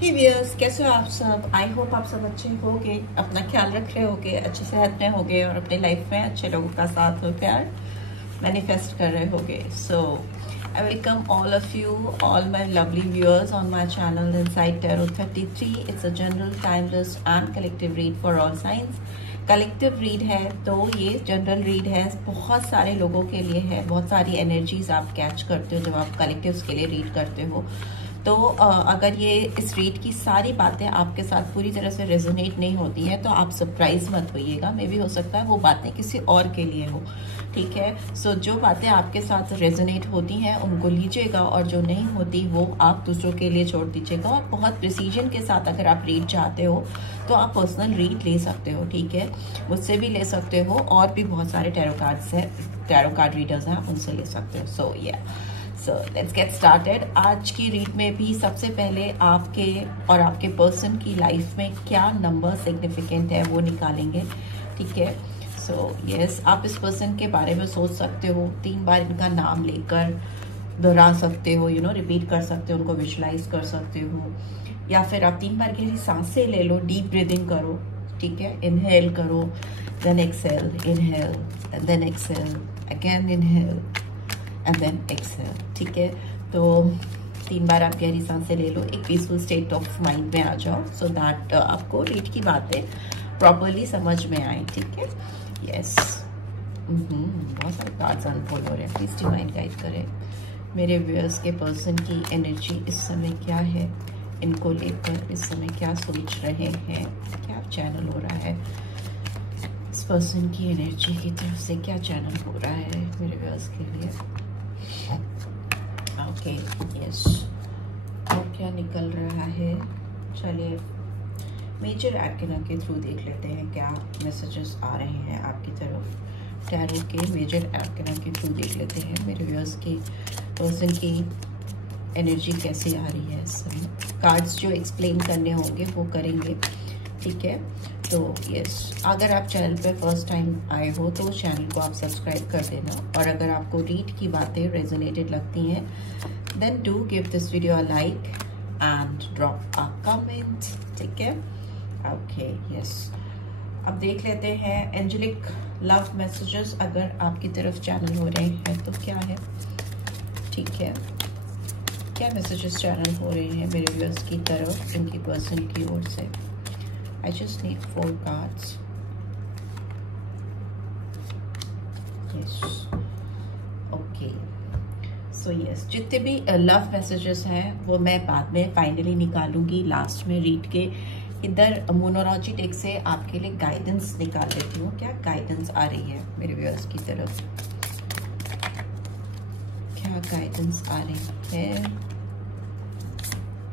हे viewers, कैसे हो आप सब। आई होप आप सब अच्छे होगे, अपना ख्याल रख रहे होगे, अच्छी सेहत में होगे और अपनी लाइफ में अच्छे लोगों का साथ और प्यार मैनिफेस्ट कर रहे होगे। सो I welcome all of you, all my lovely viewers on my channel Inside Tarot 33. It's a general, timeless and collective read for all signs. Collective read है तो ये जनरल रीड है, बहुत सारे लोगों के लिए है। बहुत सारी एनर्जीज आप कैच करते हो जब आप कलेक्टिव्स के लिए रीड करते हो। तो अगर ये इस रीड की सारी बातें आपके साथ पूरी तरह से रेजोनेट नहीं होती हैं तो आप सरप्राइज मत होइएगा। मे भी हो सकता है वो बातें किसी और के लिए हो, ठीक है। सो जो बातें आपके साथ रेजोनेट होती हैं उनको लीजिएगा और जो नहीं होती वो आप दूसरों के लिए छोड़ दीजिएगा। और बहुत प्रिसीजन के साथ अगर आप रीड चाहते हो तो आप पर्सनल रीड ले सकते हो, ठीक है। मुझसे भी ले सकते हो और भी बहुत सारे टैरो कार्ड्स हैं, टैरो कार्ड रीडर्स हैं, उनसे ले सकते हो। सो सो लेट्स गेट स्टार्टेड। आज की रीड में भी सबसे पहले आपके और आपके पर्सन की लाइफ में क्या नंबर सिग्निफिकेंट है वो निकालेंगे, ठीक है। सो यस, आप इस पर्सन के बारे में सोच सकते हो, 3 बार इनका नाम लेकर दोहरा सकते हो, रिपीट कर सकते हो, उनको विजुलाइज कर सकते हो। या फिर आप 3 बार गहरी सांसें ले लो, डीप ब्रीदिंग करो, ठीक है। इनहेल करो, then exhale, inhale and then exhale, again inhale and then exhale, ठीक है। तो 3 बार आप गहरी सांसें ले लो, एक पीसफुल स्टेट ऑफ माइंड में आ जाओ, सो दैट आपको रीड की बातें प्रॉपरली समझ में आए, ठीक है। यस, बहुत सारे कार्ड्स अनफोल्ड हो रहे हैं। प्लीज डिवाइन गाइड करें मेरे व्यूअर्स के पर्सन की एनर्जी इस समय क्या है, इनको लेकर इस समय क्या सोच रहे हैं, क्या चैनल हो रहा है इस पर्सन की एनर्जी की तरफ से, क्या चैनल हो रहा है मेरे व्यूअर्स के लिए। ओके, यस, और क्या निकल रहा है। चलिए मेजर आर्कैना के थ्रू देख लेते हैं क्या मैसेजेस आ रहे हैं आपकी तरफ। टैरो के मेजर आर्कैना के थ्रू देख लेते हैं मेरे व्यूअर्स की पर्सन की एनर्जी कैसे आ रही है इस समय। कार्ड्स जो एक्सप्लेन करने होंगे वो करेंगे, ठीक है। तो यस, अगर आप चैनल पे फर्स्ट टाइम आए हो तो चैनल को आप सब्सक्राइब कर देना। और अगर आपको रीड की बातें रेजोनेटेड लगती हैं then do give this video a like and drop a comment, ठीक है। ओके, यस, अब देख लेते हैं एंजेलिक लव मैसेजेस अगर आपकी तरफ चैनल हो रहे हैं तो क्या है, ठीक है। क्या मैसेजेस चैनल हो रहे हैं मेरे व्यूअर्स की तरफ इनकी पर्सन की ओर से। I just need 4 cards. Yes. Okay. So yes, जितने भी लव मैसेजेस हैं वो मैं बाद में फाइनली निकालूंगी लास्ट में रीड के। इधर मोनोलॉजी टेक से आपके लिए गाइडेंस निकाल लेती हूँ, क्या गाइडेंस आ रही है मेरे व्यूअर्स की तरफ, क्या गाइडेंस आ रही है।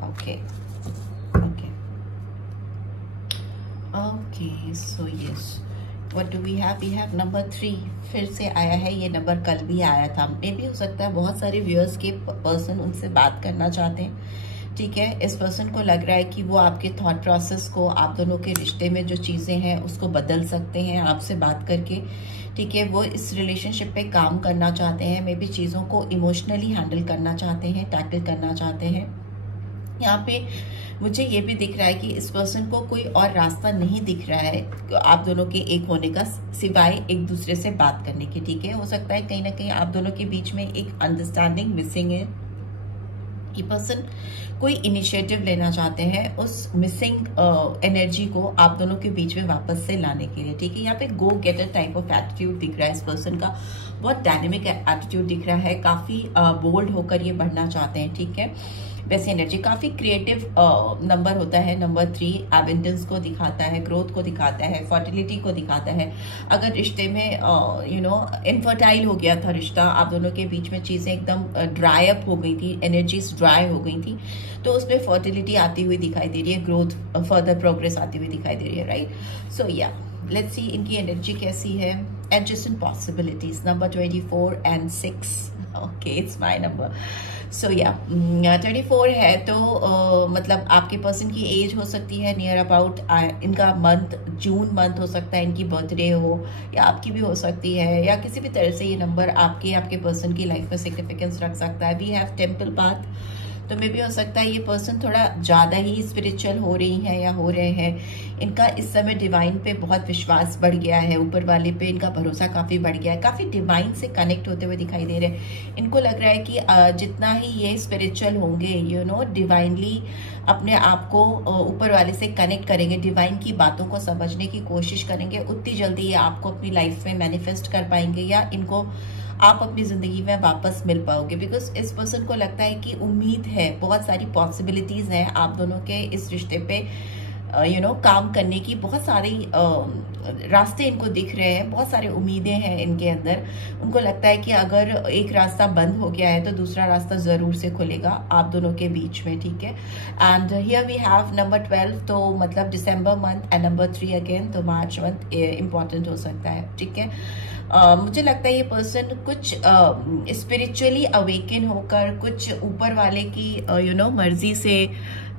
Okay okay, so yes, what do we have, we have number 3 फिर से आया है। ये नंबर कल भी आया था, मे भी हो सकता है बहुत सारे व्यूअर्स के पर्सन उनसे बात करना चाहते हैं, ठीक है। इस पर्सन को लग रहा है कि वो आपके थॉट प्रोसेस को, आप दोनों के रिश्ते में जो चीज़ें हैं उसको बदल सकते हैं आपसे बात करके, ठीक है। वो इस रिलेशनशिप पे काम करना चाहते हैं, मे भी चीज़ों को इमोशनली हैंडल करना चाहते हैं, टैकल करना चाहते हैं। यहाँ पे मुझे ये भी दिख रहा है कि इस पर्सन को कोई और रास्ता नहीं दिख रहा है आप दोनों के एक होने का सिवाय एक दूसरे से बात करने की, ठीक है। हो सकता है कहीं ना कहीं आप दोनों के बीच में एक अंडरस्टैंडिंग मिसिंग है। ये पर्सन कोई इनिशिएटिव लेना चाहते हैं उस मिसिंग एनर्जी को आप दोनों के बीच में वापस से लाने के लिए, ठीक है। यहाँ पे गो गेटर टाइप ऑफ एटीट्यूड दिख रहा है इस पर्सन का, बहुत डायनेमिक एटीट्यूड दिख रहा है, काफी बोल्ड होकर ये बढ़ना चाहते हैं, ठीक है। वैसी एनर्जी, काफी क्रिएटिव नंबर होता है नंबर 3, एबंडेंस को दिखाता है, ग्रोथ को दिखाता है, फर्टिलिटी को दिखाता है। अगर रिश्ते में इनफर्टाइल हो गया था रिश्ता, आप दोनों के बीच में चीजें एकदम ड्राई अप हो गई थी, एनर्जीज ड्राई हो गई थी, तो उसमें फर्टिलिटी आती हुई दिखाई दे रही है, ग्रोथ, फर्दर प्रोग्रेस आती हुई दिखाई दे रही है, राइट। सो या लेट्स सी इनकी एनर्जी कैसी है। Adjacent possibilities number 24 and 6, okay, it's my number. So या 24 है तो मतलब आपके पर्सन की एज हो सकती है नियर अबाउट, इनका मंथ जून मंथ हो सकता है, इनकी बर्थडे हो या आपकी भी हो सकती है, या किसी भी तरह से ये नंबर आपके पर्सन की लाइफ में सिग्निफिकेंस रख सकता है। वी हैव टेम्पल पाथ, तो मे भी हो सकता है ये पर्सन थोड़ा ज़्यादा ही स्पिरिचुअल हो रही है या हो रहे हैं। इनका इस समय डिवाइन पे बहुत विश्वास बढ़ गया है, ऊपर वाले पे इनका भरोसा काफ़ी बढ़ गया है, काफ़ी डिवाइन से कनेक्ट होते हुए दिखाई दे रहे हैं। इनको लग रहा है कि जितना ही ये स्पिरिचुअल होंगे डिवाइनली अपने आप को ऊपर वाले से कनेक्ट करेंगे, डिवाइन की बातों को समझने की कोशिश करेंगे, उतनी जल्दी ये आपको अपनी लाइफ में मैनिफेस्ट कर पाएंगे या इनको आप अपनी जिंदगी में वापस मिल पाओगे। बिकॉज इस पर्सन को लगता है कि उम्मीद है, बहुत सारी पॉसिबिलिटीज हैं आप दोनों के इस रिश्ते पे काम करने की, बहुत सारी रास्ते इनको दिख रहे हैं, बहुत सारी उम्मीदें हैं इनके अंदर। उनको लगता है कि अगर एक रास्ता बंद हो गया है तो दूसरा रास्ता जरूर से खुलेगा आप दोनों के बीच में, ठीक है। And here we have number 12, तो मतलब दिसंबर मंथ, एंड नंबर 3 अगेन, तो मार्च मंथ इम्पॉर्टेंट हो सकता है, ठीक है। मुझे लगता है ये पर्सन कुछ स्पिरिचुअली अवेकन होकर कुछ ऊपर वाले की मर्जी से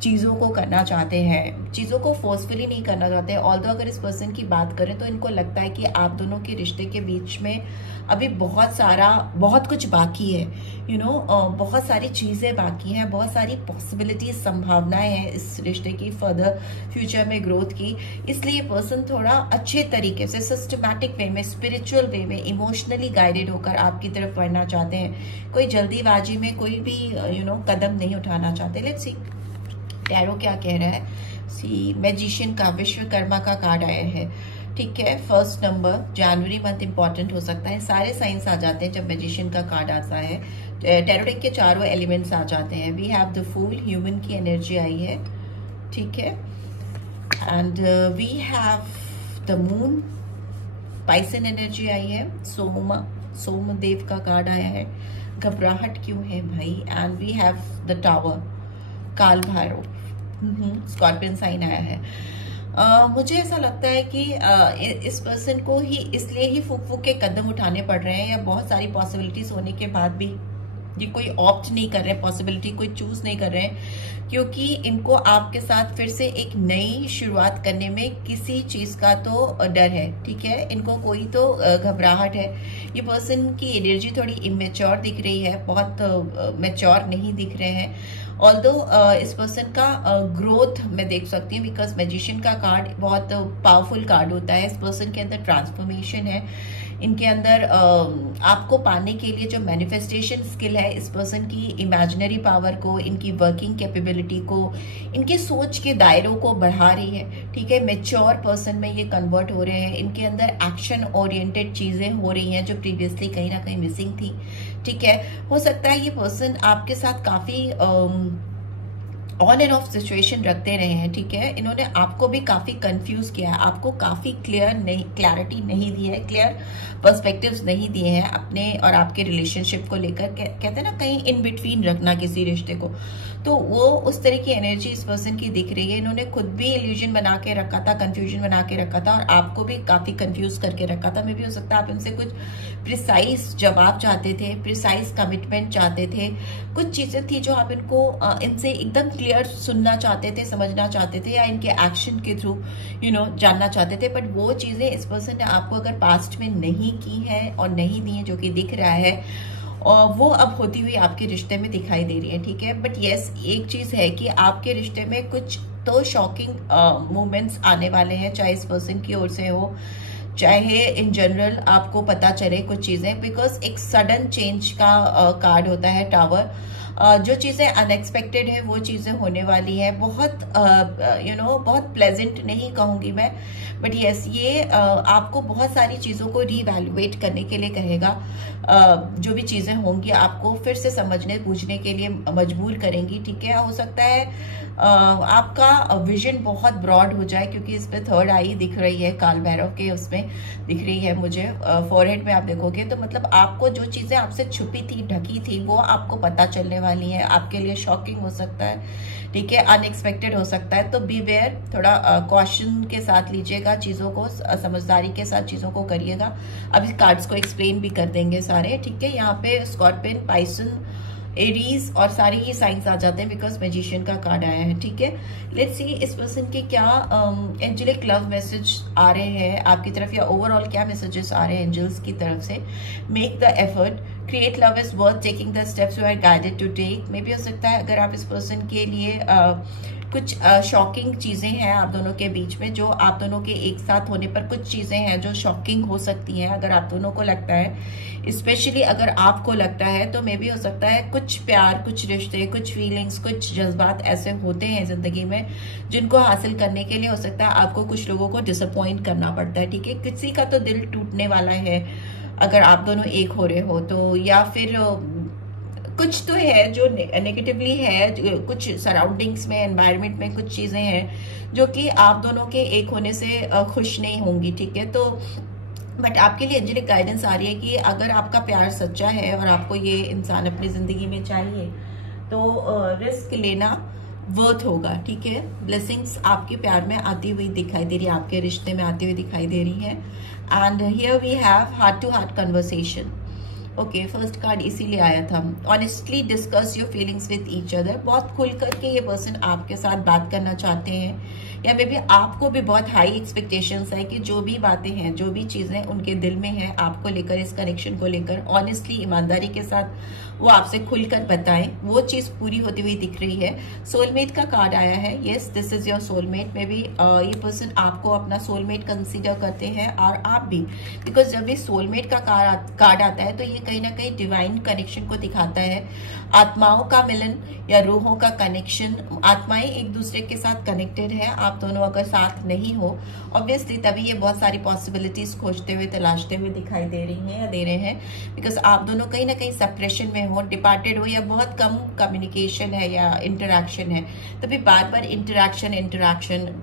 चीज़ों को करना चाहते हैं, चीज़ों को फोर्सफुली नहीं करना चाहते हैं। ऑल्दो अगर इस पर्सन की बात करें तो इनको लगता है कि आप दोनों के रिश्ते के बीच में अभी बहुत कुछ बाकी है, बहुत सारी चीज़ें बाकी हैं, बहुत सारी पॉसिबिलिटीज, संभावनाएं हैं इस रिश्ते की फर्दर फ्यूचर में ग्रोथ की। इसलिए ये पर्सन थोड़ा अच्छे तरीके से सिस्टमैटिक वे में, स्पिरिचुअल वे में, इमोशनली गाइडेड होकर आपकी तरफ बढ़ना चाहते हैं। कोई जल्दीबाजी में कोई भी कदम नहीं उठाना चाहते। लेट्स सी टैरो क्या कह रहा है। सी मैजिशियन का, विश्वकर्मा का कार्ड आया है, ठीक है। फर्स्ट नंबर, जनवरी मंथ इंपॉर्टेंट हो सकता है। सारे साइंस आ जाते हैं जब मैजिशियन का कार्ड आता है। टैरो डेक के चारों एलिमेंट्स आ जाते हैं। We have the fool, human की एनर्जी आई है, ठीक है। And we have the moon, Pisces energy आई है। सोमदेव का कार्ड आया है। घबराहट क्यों है भाई। And we have the tower, Kaal Bhairav, scorpion sign आया है। मुझे ऐसा लगता है कि इस पर्सन को ही इसलिए ही फूक फूक के कदम उठाने पड़ रहे हैं, या बहुत सारी पॉसिबिलिटीज होने के बाद भी ये कोई ऑप्ट नहीं कर रहे, पॉसिबिलिटी कोई चूज नहीं कर रहे हैं, क्योंकि इनको आपके साथ फिर से एक नई शुरुआत करने में किसी चीज का तो डर है, ठीक है। इनको कोई तो घबराहट है। ये पर्सन की एनर्जी थोड़ी इमेच्योर दिख रही है, बहुत मैच्योर नहीं दिख रहे हैं। ऑल्दो इस पर्सन का ग्रोथ मैं देख सकती हूँ, बिकॉज मैजिशियन का कार्ड बहुत पावरफुल कार्ड होता है। इस पर्सन के अंदर ट्रांसफॉर्मेशन है, इनके अंदर आपको पाने के लिए जो मैनिफेस्टेशन स्किल है, इस पर्सन की इमेजिनरी पावर को, इनकी वर्किंग कैपेबिलिटी को, इनके सोच के दायरों को बढ़ा रही है, ठीक है। मेच्योर पर्सन में ये कन्वर्ट हो रहे हैं। इनके अंदर एक्शन ओरिएंटेड चीजें हो रही हैं जो प्रीवियसली कहीं ना कहीं मिसिंग थी, ठीक है। हो सकता है ये पर्सन आपके साथ काफी ऑन एंड ऑफ सिचुएशन रखते रहे हैं, ठीक है। इन्होंने आपको भी काफी कंफ्यूज किया है, आपको काफी क्लैरिटी नहीं दी है, क्लियर पर्सपेक्टिव्स नहीं दिए हैं अपने और आपके रिलेशनशिप को लेकर। कहते हैं ना कहीं इन बिटवीन रखना किसी रिश्ते को, तो वो उस तरह की एनर्जी इस पर्सन की दिख रही है। इन्होंने खुद भी इल्यूजन बना के रखा था, कंफ्यूजन बना के रखा था, और आपको भी काफी कंफ्यूज करके रखा था। मे भी हो सकता है आप इनसे कुछ प्रिसाइज जवाब चाहते थे, प्रिसाइज कमिटमेंट चाहते थे, कुछ चीजें थी जो आप इनसे एकदम क्लियर सुनना चाहते थे, समझना चाहते थे, या इनके एक्शन के थ्रू जानना चाहते थे। बट वो चीजें इस पर्सन ने आपको अगर पास्ट में नहीं की है और नहीं दी है, जो कि दिख रहा है, और वो अब होती हुई आपके रिश्ते में दिखाई दे रही है, ठीक है। बट यस, एक चीज है कि आपके रिश्ते में कुछ तो शॉकिंग मोमेंट्स आने वाले हैं, चाहे इस पर्सन की ओर से हो, चाहे इन जनरल आपको पता चले कुछ चीजें, बिकॉज एक सडन चेंज का कार्ड होता है टावर। जो चीजें अनएक्सपेक्टेड है वो चीजें होने वाली है। बहुत बहुत प्लेजेंट नहीं कहूंगी मैं, बट यस, ये आपको बहुत सारी चीजों को रीवैल्यूएट करने के लिए कहेगा। जो भी चीजें होंगी आपको फिर से समझने बूझने के लिए मजबूर करेंगी, ठीक है। हो सकता है आपका विजन बहुत ब्रॉड हो जाए, क्योंकि इस पे थर्ड आई दिख रही है, काल भैरव के उसमें दिख रही है मुझे। फॉरहेड में आप देखोगे तो मतलब आपको जो चीजें आपसे छुपी थी, ढकी थी, वो आपको पता चलने वाली है। आपके लिए शॉकिंग हो सकता है, ठीक है, अनएक्सपेक्टेड हो सकता है। तो बी वेयर, थोड़ा कॉशन के साथ लीजिएगा चीजों को, समझदारी के साथ चीजों को करिएगा। अभी कार्ड्स को एक्सप्लेन भी कर देंगे सारे, ठीक है। यहाँ पे स्कॉर्पियन, पाइसन, एरीज और सारे ही साइंस आ जाते हैं, बिकॉज मैजिशियन का कार्ड आया है, ठीक है। लेट्स सी इस पर्सन के क्या एंजेलिक लव मैसेज आ रहे हैं आपकी तरफ, या ओवरऑल क्या मैसेजेस आ रहे हैं एंजल्स की तरफ से। Make the effort create love is worth taking the steps you are guided to take. Maybe हो सकता है अगर आप इस पर्सन के लिए कुछ शॉकिंग चीजें हैं आप दोनों के बीच में, जो आप दोनों के एक साथ होने पर कुछ चीजें हैं जो शॉकिंग हो सकती हैं अगर आप दोनों को लगता है, स्पेशली अगर आपको लगता है तो मे भी हो सकता है कुछ प्यार, कुछ रिश्ते, कुछ फीलिंग्स, कुछ जज्बात ऐसे होते हैं जिंदगी में जिनको हासिल करने के लिए हो सकता है आपको कुछ लोगों को डिसअपॉइंट करना पड़ता है। ठीक है, किसी का तो दिल टूटने वाला है अगर आप दोनों एक हो रहे हो तो, या फिर कुछ तो है जो नेगेटिवली है, कुछ सराउंडिंग्स में, एनवायरनमेंट में कुछ चीजें हैं जो कि आप दोनों के एक होने से खुश नहीं होंगी। ठीक है, तो बट आपके लिए एंजेलिक गाइडेंस आ रही है कि अगर आपका प्यार सच्चा है और आपको ये इंसान अपनी जिंदगी में चाहिए तो रिस्क लेना वर्थ होगा। ठीक है, ब्लेसिंग्स आपके प्यार में आती हुई दिखाई दे रही है, आपके रिश्ते में आती हुई दिखाई दे रही है। And here we have heart to heart conversation. Okay, first card इसीलिए आया था। Honestly discuss your feelings with each other. बहुत खुल करके ये पर्सन आपके साथ बात करना चाहते हैं, या मे बी आपको भी बहुत हाई एक्सपेक्टेशंस है कि जो भी बातें हैं, जो भी चीजें उनके दिल में है आपको लेकर, इस कनेक्शन को लेकर, ऑनेस्टली ईमानदारी के साथ वो आपसे खुलकर बताएं, वो चीज पूरी होती हुई दिख रही है। सोलमेट का कार्ड आया है। Yes, this is your soulmate. May be ये पर्सन आपको अपना सोलमेट कंसीडर करते हैं और आप भी, बिकॉज जब भी सोलमेट का कार्ड आता है तो ये कहीं ना कहीं डिवाइन कनेक्शन को दिखाता है, आत्माओं का मिलन या रूहों का कनेक्शन। आत्माएं एक दूसरे के साथ कनेक्टेड है, आप दोनों अगर साथ नहीं हो ऑब्वियसली तभी ये बहुत सारी पॉसिबिलिटीज खोजते हुए, तलाशते हुए दिखाई दे रही हैं या दे रहे हैं, बिकॉज आप दोनों कहीं ना कहीं सेपरेशन में हो, डिपार्टेड हो, या बहुत कम कम्युनिकेशन है या इंटरेक्शन है। तभी बार बार इंटरेक्शन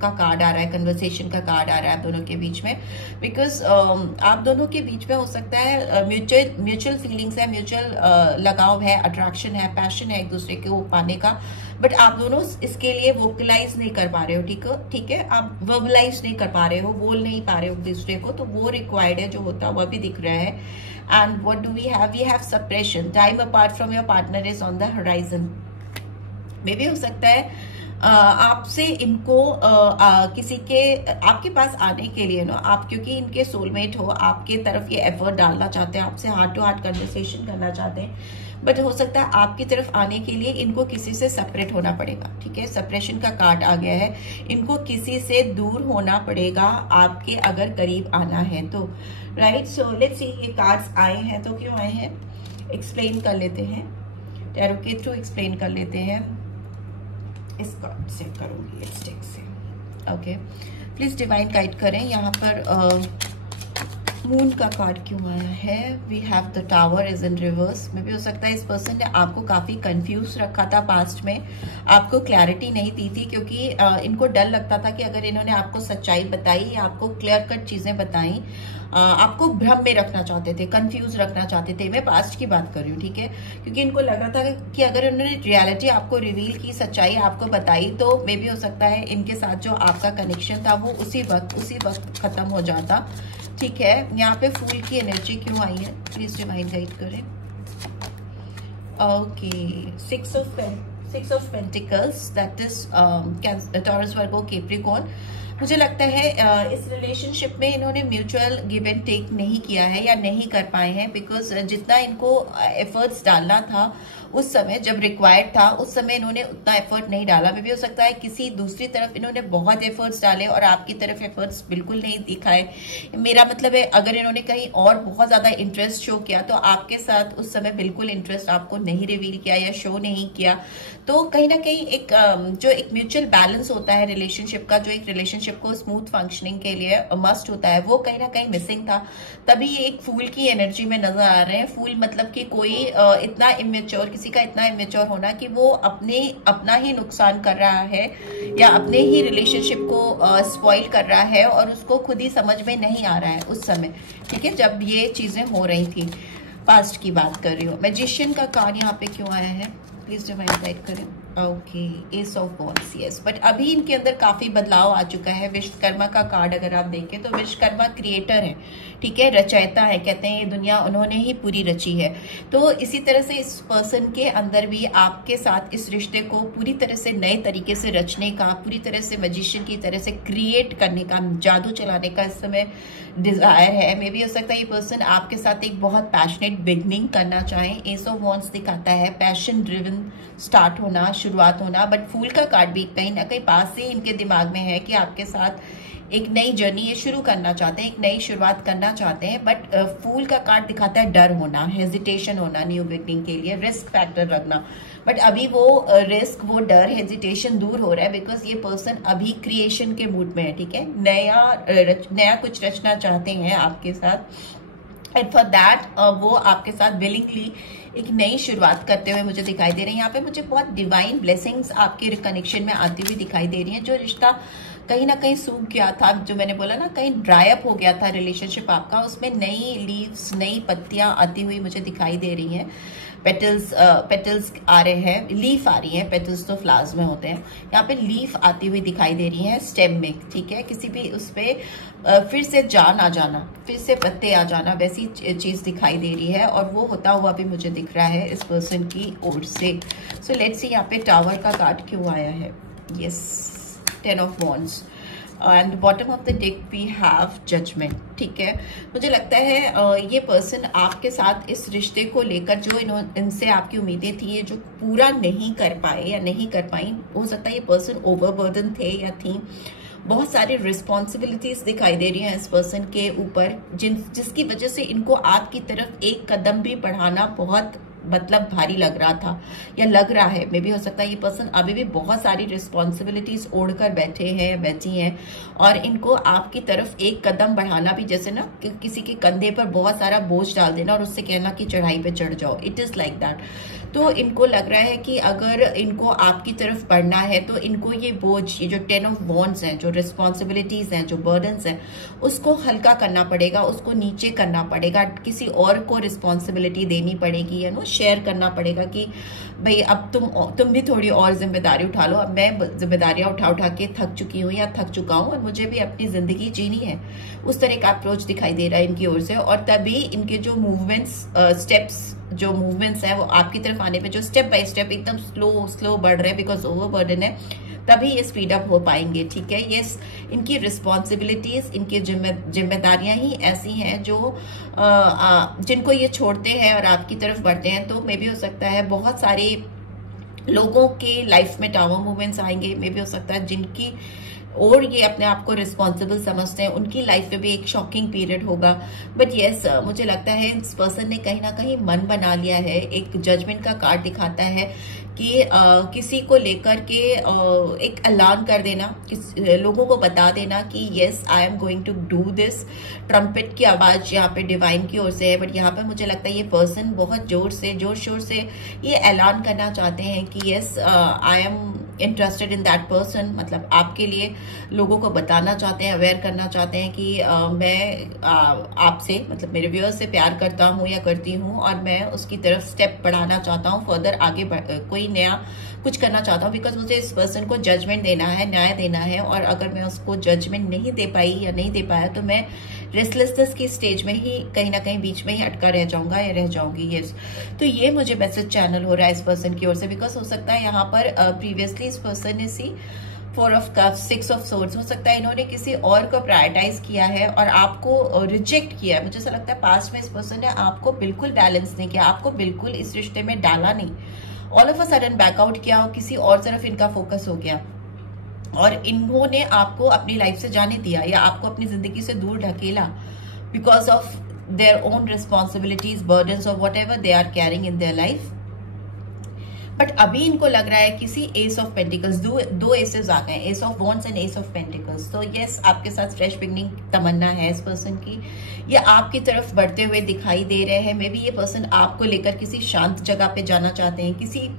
का कार्ड आ रहा है, कन्वर्सेशन का कार्ड आ रहा है आप दोनों के बीच में, बिकॉज आप दोनों के बीच में हो सकता है म्यूचुअल फीलिंग्स है, म्यूचुअल लगाव है, अट्रैक्शन है, पैशन है एक दूसरे को पाने का, बट आप दोनों इसके लिए वोकलाइज नहीं कर पा रहे हो। ठीक है, आप वर्बलाइज नहीं कर पा रहे हो, बोल नहीं पा रहे हो दूसरे को, तो वो रिक्वायर्ड है जो होता है वह भी दिख रहा है। And what do we have separation. Time apart from your partner is on the horizon. मे भी हो सकता है आपसे इनको किसी के आपके पास आने के लिए ना, आप क्योंकि इनके सोलमेट हो, आपके तरफ ये एफर्ट डालना चाहते हैं, आपसे हार्ट टू हार्ट कन्वर्सेशन करना चाहते हैं, बट हो सकता है आपकी तरफ आने के लिए इनको किसी से सेपरेट होना पड़ेगा। ठीक है, सेपरेशन का कार्ड आ गया है, इनको किसी से दूर होना पड़ेगा आपके अगर करीब आना है तो। राइट, सो लेट्स सी ये कार्ड्स आए हैं तो क्यों आए हैं, एक्सप्लेन कर लेते हैं, टैरो के थ्रू एक्सप्लेन कर लेते हैं। इस कार्ड से करूंगी, इस डेक से। ओके, प्लीज डिवाइन गाइड करें। यहाँ पर मून का कार्ड क्यों आया है। We have the tower is in reverse. में भी हो सकता है इस पर्सन ने आपको काफी कंफ्यूज रखा था पास्ट में, आपको क्लैरिटी नहीं दी थी, क्योंकि इनको डर लगता था कि अगर इन्होंने आपको सच्चाई बताई या आपको क्लियर कट चीजें बताई, आपको भ्रम में रखना चाहते थे, कंफ्यूज रखना चाहते थे। मैं पास्ट की बात कर रही हूँ, ठीक है, क्योंकि इनको लग रहा था कि अगर इन्होंने रियलिटी आपको रिवील की, सच्चाई आपको बताई, तो मे भी हो सकता है इनके साथ जो आपका कनेक्शन था वो उसी वक्त खत्म हो जाता। ठीक है, यहाँ पे फूल की एनर्जी क्यों आई है, प्लीज डिवाइन गाइड करें। Okay, six of pentacles, that is taurus, Virgo, Capricorn. मुझे लगता है इस रिलेशनशिप में इन्होंने म्यूचुअल गिव एंड टेक नहीं किया है या नहीं कर पाए हैं, बिकॉज जितना इनको एफर्ट्स डालना था उस समय, जब रिक्वायर्ड था उस समय इन्होंने उतना एफर्ट नहीं डाला। मे भी हो सकता है किसी दूसरी तरफ इन्होंने बहुत एफर्ट्स डाले और आपकी तरफ एफर्ट्स बिल्कुल नहीं दिखाए। मेरा मतलब है अगर इन्होंने कहीं और बहुत ज्यादा इंटरेस्ट शो किया तो आपके साथ उस समय बिल्कुल इंटरेस्ट आपको नहीं रिवील किया या शो नहीं किया। तो कहीं ना कहीं एक जो एक म्यूचुअल बैलेंस होता है रिलेशनशिप का, जो एक रिलेशनशिप को स्मूथ फंक्शनिंग के लिए मस्ट होता है, वो कहीं ना कहीं मिसिंग था। तभी ये एक फूल की एनर्जी में नजर आ रहे हैं। फूल मतलब कि कोई इतना इमेच्योर, किसी का इतना इमेच्योर होना कि वो अपना ही नुकसान कर रहा है या अपने ही रिलेशनशिप को स्पॉइल कर रहा है और उसको खुद ही समझ में नहीं आ रहा है उस समय। ठीक है, जब ये चीजें हो रही थी, पास्ट की बात कर रही हूँ। मैजिशियन का कार्ड यहाँ पे क्यों आया है, प्लीज डिवाइन गाइड करें। Okay, S of wands, yes. But अभी इनके अंदर काफी बदलाव आ चुका है। विश्वकर्मा का कार्ड अगर आप देखें तो विश्वकर्मा क्रिएटर है, ठीक है, रचयिता है, कहते हैं ये दुनिया उन्होंने ही पूरी रची है। तो इसी तरह से इस पर्सन के अंदर भी आपके साथ इस रिश्ते को पूरी तरह से नए तरीके से रचने का, पूरी तरह से मैजिशियन की तरह से क्रिएट करने का, जादू चलाने का इस समय डिजायर है। मे बी हो सकता है ये पर्सन आपके साथ एक बहुत पैशनेट बिगनिंग करना चाहे। एस ऑफ वॉन्ड्स दिखाता है पैशन ड्रिवन स्टार्ट होना, शुरुआत होना। बट फूल का कार्ड भी कहीं ना कहीं पास से इनके दिमाग में है कि आपके साथ एक नई जर्नी ये शुरू करना चाहते हैं, एक नई शुरुआत करना चाहते हैं। बट फूल का कार्ड दिखाता है डर होना, हेजिटेशन होना, न्यू बिगनिंग के लिए रिस्क फैक्टर रखना। बट अभी वो रिस्क, वो डर, हेजिटेशन दूर हो रहा है बिकॉज ये पर्सन अभी क्रिएशन के मूड में है, ठीक है, नया कुछ रचना चाहते हैं आपके साथ। एंड फॉर दैट वो आपके साथ विलिंगली एक नई शुरुआत करते हुए मुझे दिखाई दे रहे हैं। यहाँ पे मुझे बहुत डिवाइन ब्लेसिंग्स आपके कनेक्शन में आती हुई दिखाई दे रही हैं। जो रिश्ता कहीं ना कहीं सूख गया था, जो मैंने बोला ना, कहीं ड्राई अप हो गया था रिलेशनशिप आपका, उसमें नई लीव्स, नई पत्तियां आती हुई मुझे दिखाई दे रही हैं। पेटल्स आ रहे हैं, लीफ आ रही है, पेटल्स तो फ्लावर्स में होते हैं, यहाँ पे लीफ आती हुई दिखाई दे रही है स्टेम में, ठीक है। किसी भी उस पे फिर से जान आ जाना, फिर से पत्ते आ जाना, वैसी चीज दिखाई दे रही है और वो होता हुआ भी मुझे दिख रहा है इस पर्सन की ओर से। सो लेट्स सी यहाँ पे टावर का कार्ड क्यों आया है। Yes, 10 of wands and bottom of the deck we have judgement, ठीक है। मुझे लगता है ये पर्सन आपके साथ इस रिश्ते को लेकर जो इनसे आपकी उम्मीदें थी, ये जो पूरा नहीं कर पाए या नहीं कर पाई, हो सकता है ये पर्सन ओवरबर्डन थे या थी। बहुत सारी रिस्पॉन्सिबिलिटीज दिखाई दे रही हैं इस पर्सन के ऊपर, जिसकी वजह से इनको आपकी तरफ एक कदम भी बढ़ाना बहुत मतलब भारी लग रहा था या लग रहा है। मे भी हो सकता है ये पर्सन अभी भी बहुत सारी रिस्पॉन्सिबिलिटीज ओढ़कर बैठे हैं, बैठी हैं, और इनको आपकी तरफ एक कदम बढ़ाना भी, जैसे ना किसी के कंधे पर बहुत सारा बोझ डाल देना और उससे कहना कि चढ़ाई पे चढ़ जाओ, इट इज लाइक दैट। तो इनको लग रहा है कि अगर इनको आपकी तरफ बढ़ना है तो इनको ये बोझ, ये जो 10 ऑफ वॉन्ड्स हैं, जो रिस्पॉन्सिबिलिटीज हैं, जो बर्डन्स हैं, उसको हल्का करना पड़ेगा, उसको नीचे करना पड़ेगा, किसी और को रिस्पॉन्सिबिलिटी देनी पड़ेगी, या नो शेयर करना पड़ेगा कि भाई अब तुम भी थोड़ी और जिम्मेदारी उठा लो, अब मैं जिम्मेदारियां उठा उठा के थक चुकी हूँ या थक चुका हूँ और मुझे भी अपनी जिंदगी जीनी है। उस तरह का अप्रोच दिखाई दे रहा है इनकी ओर से। और तभी इनके जो जो मूवमेंट्स है वो आपकी तरफ आने पे जो स्टेप बाय स्टेप एकदम स्लो बढ़ रहे हैं बिकॉज ओवरबर्डन है, तभी ये स्पीड अप हो पाएंगे, ठीक है। ये इनकी रिस्पॉन्सिबिलिटीज, इनकी जिम्मेदारियां ही ऐसी हैं जो जिनको ये छोड़ते हैं और आपकी तरफ बढ़ते हैं। तो मे भी हो सकता है बहुत सारे लोगों के लाइफ में टावर मूवमेंट्स आएंगे। मे भी हो सकता है जिनकी और ये अपने आप को रिस्पॉन्सिबल समझते हैं उनकी लाइफ में भी एक शॉकिंग पीरियड होगा। बट यस, मुझे लगता है इस पर्सन ने कहीं ना कहीं मन बना लिया है। एक जजमेंट का कार्ड दिखाता है कि किसी को लेकर के एक ऐलान कर देना, लोगों को बता देना कि yes I am going to do this. Trumpet की आवाज यहाँ पे डिवाइन की ओर से है, बट यहाँ पे मुझे लगता है ये पर्सन बहुत जोर शोर से ये ऐलान करना चाहते हैं कि yes I am interested in that person. मतलब आपके लिए लोगों को बताना चाहते हैं, अवेयर करना चाहते हैं कि मैं आपसे, मतलब मेरे व्यूअर्स से प्यार करता हूँ या करती हूँ और मैं उसकी तरफ स्टेप बढ़ाना चाहता हूँ, फर्दर आगे कोई नया कुछ करना चाहता हूँ। बिकॉज मुझे इस पर्सन को जजमेंट देना है, न्याय देना है, और अगर मैं उसको जजमेंट नहीं दे पाई या नहीं दे पाया तो मैं रेस्टलेसनेस की स्टेज में ही कहीं ना कहीं बीच में ही अटका रह जाऊंगा या रह जाऊंगी। यस, तो ये मुझे मैसेज चैनल हो रहा है इस पर्सन की ओर से। बिकॉज हो सकता है यहाँ पर प्रीवियसली इस पर्सन ने 4 ऑफ कप्स, 6 ऑफ सोर्ड्स, हो सकता है इन्होंने किसी और को प्रायोरिटाइज किया है और आपको रिजेक्ट किया है। मुझे ऐसा लगता है पास्ट में इस पर्सन ने आपको बिल्कुल बैलेंस नहीं किया, आपको बिल्कुल इस रिश्ते में डाला नहीं, all of a sudden back out किया और किसी और तरफ इनका फोकस हो गया और इन्होंने आपको अपनी लाइफ से जाने दिया या आपको अपनी जिंदगी से दूर ढकेला because of their own responsibilities, burdens और whatever they are carrying in their life. But अभी इनको लग रहा है किसी एस ऑफ पेंटिकल्स, दो एसेस आ गए, ace of wands and ace of pentacles. तो यस, आपके साथ फ्रेश बिगनिंग तमन्ना है इस पर्सन की, ये आपकी तरफ बढ़ते हुए दिखाई दे रहे हैं। मे बी ये पर्सन आपको लेकर किसी शांत जगह पे जाना चाहते हैं, किसी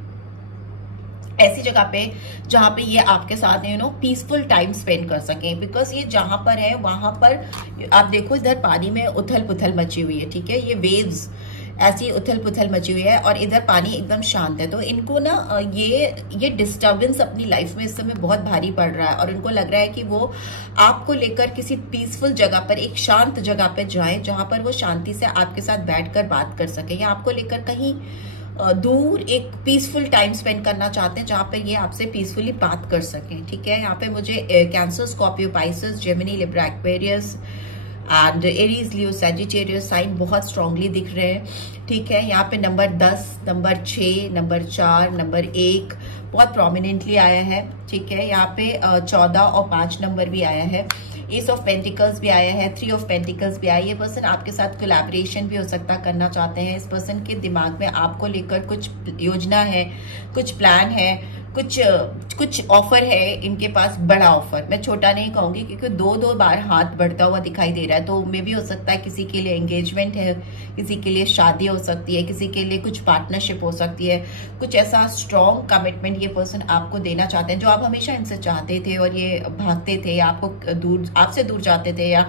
ऐसी जगह पे जहां पे ये आपके साथ पीसफुल टाइम स्पेंड कर सकें। बिकॉज ये जहां पर है वहां पर आप देखो इधर पानी में उथल पुथल मची हुई है, ठीक है। ये वेव्स ऐसी उथल पुथल मची हुई है और इधर पानी एकदम शांत है। तो इनको ना ये डिस्टर्बेंस अपनी लाइफ में इस समय बहुत भारी पड़ रहा है और इनको लग रहा है कि वो आपको लेकर किसी पीसफुल जगह पर, एक शांत जगह पर जाए जहां पर वो शांति से आपके साथ बैठकर बात कर सके, या आपको लेकर कहीं दूर एक पीसफुल टाइम स्पेंड करना चाहते हैं जहां पे ये आपसे पीसफुली बात कर सकें। ठीक है, यहाँ पे मुझे Cancer, Scorpio, Pisces, Gemini, Libra, Aquarius and Aries, Leo, Sagittarius sign बहुत स्ट्रांगली दिख रहे हैं। ठीक है, यहाँ पे नंबर 10, नंबर 6, नंबर 4, नंबर 1 बहुत प्रोमिनेंटली आया है। ठीक है, यहाँ पे 14 और 5 नंबर भी आया है। एस ऑफ पेंटिकल्स भी आया है, 3 ऑफ पेंटिकल्स भी आया है। ये पर्सन आपके साथ कोलैबोरेशन भी हो सकता करना चाहते हैं। इस पर्सन के दिमाग में आपको लेकर कुछ योजना है, कुछ प्लान है, कुछ ऑफर है इनके पास, बड़ा ऑफर। मैं छोटा नहीं कहूंगी क्योंकि 2 बार हाथ बढ़ता हुआ दिखाई दे रहा है। तो मे भी हो सकता है किसी के लिए एंगेजमेंट है, किसी के लिए शादी हो सकती है, किसी के लिए कुछ पार्टनरशिप हो सकती है, कुछ ऐसा स्ट्रॉन्ग कमिटमेंट ये पर्सन आपको देना चाहते हैं जो आप हमेशा इनसे चाहते थे और ये भागते थे, आपसे दूर जाते थे, या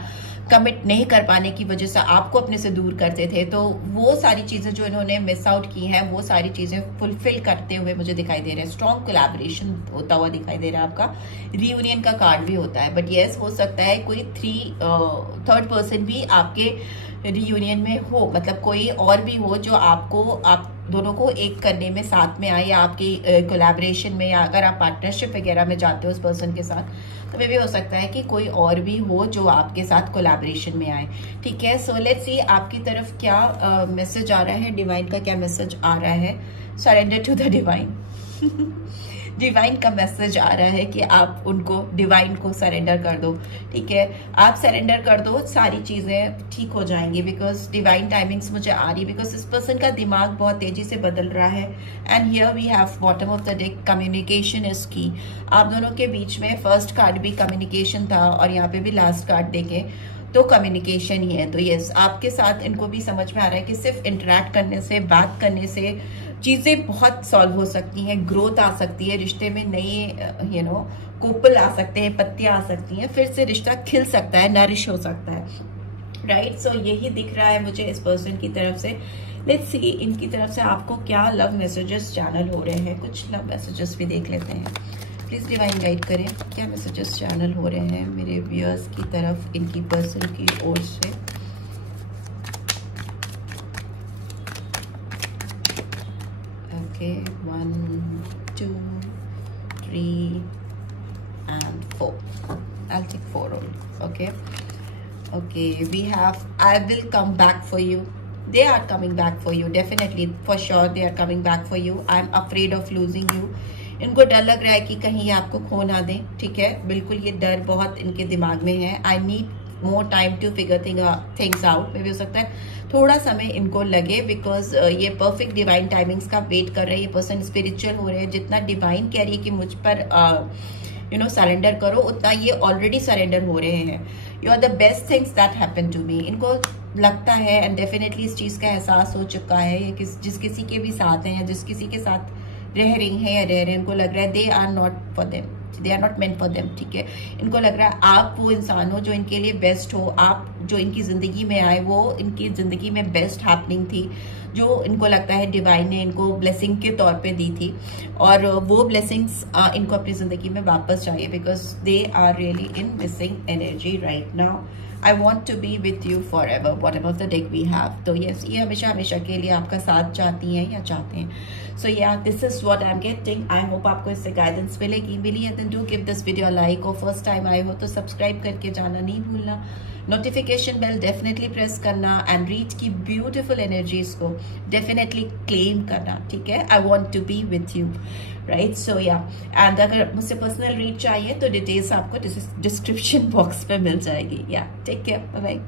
कमिट नहीं कर पाने की वजह से आपको अपने से दूर करते थे। तो वो सारी चीजें जो इन्होंने मिस आउट की हैं, वो सारी चीजें फुलफिल करते हुए मुझे दिखाई दे रहे हैं। स्ट्रॉन्ग कोलैबोरेशन होता हुआ दिखाई दे रहा है। आपका रियूनियन का कार्ड भी होता है, बट यस हो सकता है कोई थर्ड पर्सन भी आपके रियूनियन में हो, मतलब कोई और भी हो जो आप दोनों को एक करने में साथ में आए, या आपकी कोलैबोरेशन में, या अगर आप पार्टनरशिप वगैरह में जाते हो उस पर्सन के साथ, तो मे भी हो सकता है कि कोई और भी हो जो आपके साथ कोलैबोरेशन में आए। ठीक है, सो लेट्स सी आपकी तरफ क्या मैसेज आ रहा है, डिवाइन का क्या मैसेज आ रहा है। Surrender to the divine. Divine का मैसेज आ रहा है कि आप उनको, डिवाइन को सरेंडर कर दो। ठीक है, आप सरेंडर कर दो, सारी चीजें ठीक हो जाएंगी। बिकॉज डिवाइन टाइमिंग्स मुझे आ रही, बिकॉज इस पर्सन का दिमाग बहुत तेजी से बदल रहा है। And here we have bottom of the deck, communication is key. आप दोनों के बीच में फर्स्ट कार्ड भी कम्युनिकेशन था और यहाँ पे भी लास्ट कार्ड देखें तो कम्युनिकेशन ही है। तो यस, आपके साथ इनको भी समझ में आ रहा है कि सिर्फ इंटरेक्ट करने से, बात करने से चीजें बहुत सॉल्व हो सकती हैं, ग्रोथ आ सकती है, रिश्ते में नए कोपल आ सकते हैं, पत्तियां आ सकती हैं, फिर से रिश्ता खिल सकता है, नरिश हो सकता है। राइट, सो यही दिख रहा है मुझे इस पर्सन की तरफ से। लेट्स सी इनकी तरफ से आपको क्या लव मैसेजेस चैनल हो रहे हैं। कुछ लव मैसेजेस भी देख लेते हैं। प्लीज डिवाइन गाइड करें, क्या मैसेजेस चैनल हो रहे हैं मेरे व्यूअर्स की तरफ इनकी पर्सन की ओर से। Okay, 1, 2, 3 and 4. I'll take 4 only. Okay, we have I will come back for you. They are coming back for you, definitely, for sure they are coming back for you. I'm afraid of losing you. इनको डर लग रहा है कि कहीं ये आपको खो ना दें। ठीक है, बिल्कुल ये डर बहुत इनके दिमाग में है। I need more time to figure things out. में भी हो सकता है थोड़ा समय इनको लगे, बिकॉज ये परफेक्ट डिवाइन टाइमिंग्स का वेट कर रहे हैं। ये पर्सन स्पिरिचुअल हो रहे हैं। जितना डिवाइन कह रही है कि मुझ पर सरेंडर करो, उतना ये ऑलरेडी सरेंडर हो रहे हैं। You are the best things that happen to me. इनको लगता है, एंड डेफिनेटली इस चीज का एहसास हो चुका है, ये जिस किसी के भी साथ हैं या जिस किसी के साथ रह रही हैं या रह रहे हैं, इनको लग रहा है they are not for them, they are not meant for them. ठीक है, इनको लग रहा है आप वो इंसान हो जो इनके लिए बेस्ट हो, आप जो इनकी जिंदगी में आए वो इनकी जिंदगी में बेस्ट हैपनिंग थी, जो इनको लगता है डिवाइन ने इनको ब्लेसिंग के तौर पे दी थी, और वो ब्लेसिंग्स इनको अपनी जिंदगी में वापस चाहिए, because they are really in missing energy right now. I want to be with you forever, whatever the deck we have. तो yes, ये हमेशा हमेशा के लिए आपका साथ चाहती हैं या चाहते हैं. So yeah, this is what I'm getting. I hope आपको इससे guidance मिली है. Then do give this video a like, और first time आए हो तो subscribe करके जाना नहीं भूलना. Notification bell definitely press करना, and reach की beautiful energies को definitely claim करना. ठीक है, I want to be with you. Right, so yeah, and अगर मुझसे पर्सनल रीड चाहिए तो डिटेल्स आपको डिस्क्रिप्शन बॉक्स पे मिल जाएगी. Yeah, take care, bye bye.